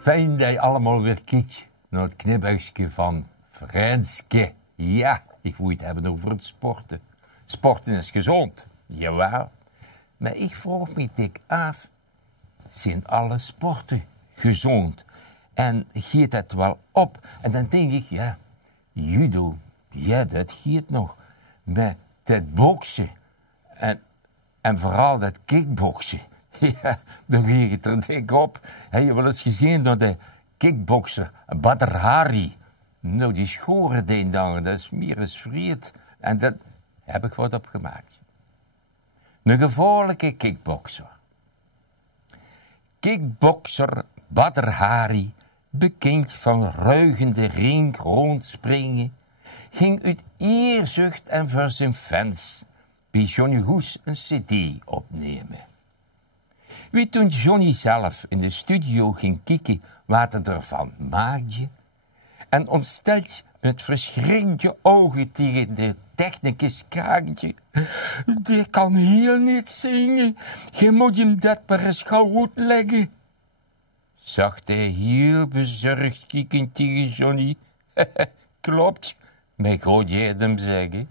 Fijn dat je allemaal weer kijkt naar het kniphuisje van Franske. Ja, ik moet het hebben over het sporten. Sporten is gezond, jawel. Maar ik vroeg me dik af, zijn alle sporten gezond? En geeft het wel op? En dan denk ik, ja, judo, ja, dat geeft nog. Maar dat boksen en vooral dat kickboksen, ja, dan ging het er dik op. Heb je wel eens gezien door de kickbokser Badr Hari? Nou, die schoren die dag, dat is meer eens vriend. En dat heb ik wat opgemaakt. Een gevaarlijke kickbokser. Kickbokser Badr Hari, bekend van ruigende ring rondspringen, ging uit eerzucht en voor zijn fans bij Johnny Hoes een cd opnemen. Wie toen Johnny zelf in de studio ging kijken wat hij ervan maakte, en ontsteld met verschrikte ogen tegen de technicus kraakte: "Die kan heel niet zingen, je moet hem dat maar eens gauw uitleggen." Zag hij heel bezorgd kijken tegen Johnny: "Klopt, maar goed je het hem zeggen."